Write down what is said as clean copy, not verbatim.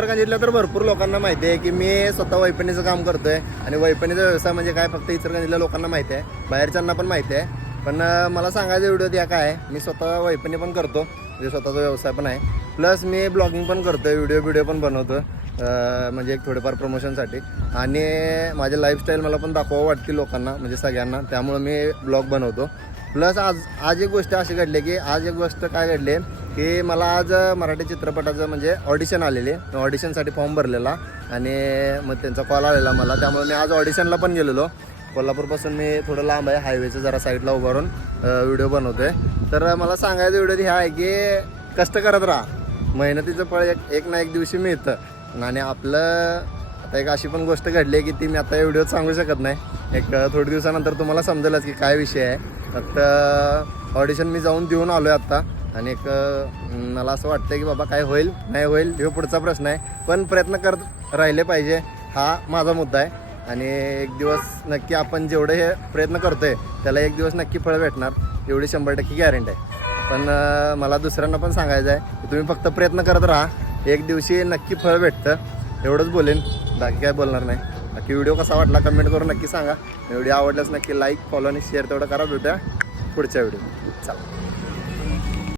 इचलकरंजीतल्या तर भरपूर लोकांना माहिती आहे की मी स्वतः वैपणीचं काम करतोय आणि वैपणीचा व्यवसाय म्हणजे काय फक्त इचलकरंजीतल्या लोकांना माहिती आहे, बाहेरच्यांना पण माहिती आहे. पण मला सांगायचं व्हिडिओ त्या काय आहे, मी स्वतः वैपणी पण करतो, म्हणजे स्वतःचा व्यवसाय पण आहे. प्लस मी ब्लॉगिंग पण करतोय, व्हिडिओ पण बनवतो, म्हणजे एक थोडेफार प्रमोशनसाठी. आणि माझे लाईफस्टाईल मला पण दाखवावं वाटते लोकांना, म्हणजे सगळ्यांना, त्यामुळं मी ब्लॉग बनवतो. प्लस आज एक गोष्ट अशी घडली की आज एक गोष्ट काय घडली की मला आज मराठी चित्रपटाचं म्हणजे ऑडिशन आलेले, ऑडिशनसाठी फॉर्म भरलेला आणि मग त्यांचा कॉल आलेला मला, त्यामुळे मी आज ऑडिशनला पण गेलेलो. कोल्हापूरपासून मी थोडं लांब आहे, हायवेचं जरा साईडला उभारून व्हिडिओ बनवतो आहे. तर मला सांगायचं व्हिडिओ ह्या आहे की कष्ट करत राहा, मेहनतीचं फळ एक ना एक दिवशी मिळतं. आणि आपलं आता एक अशी पण गोष्ट घडली आहे की ती मी आता या व्हिडिओत सांगू शकत नाही, एक थोड्या दिवसानंतर तुम्हाला समजेलच की काय विषय आहे. फक्त ऑडिशन मी जाऊन देऊन आलो आहे आत्ता आणि एक मला असं वाटतं की बाबा काय होईल नाही होईल हे पुढचा प्रश्न आहे, पण प्रयत्न करत राहिले पाहिजे हा माझा मुद्दा आहे. आणि एक दिवस नक्की आपण जेवढे हे प्रयत्न करतो आहे त्याला एक दिवस नक्की फळ भेटणार, एवढी 100% गॅरंटी आहे. पण मला दुसऱ्यांना पण सांगायचं आहे की तुम्ही फक्त प्रयत्न करत राहा, एक दिवशी नक्की फळ भेटतं, एवढंच बोलेन, बाकी काय बोलणार नाही. बाकी व्हिडिओ कसा वाटला कमेंट करून नक्की सांगा. व्हिडिओ आवडल्यास नक्की लाईक, फॉलो आणि शेअर तेवढं करा. भेटूया पुढच्या व्हिडिओ. चला.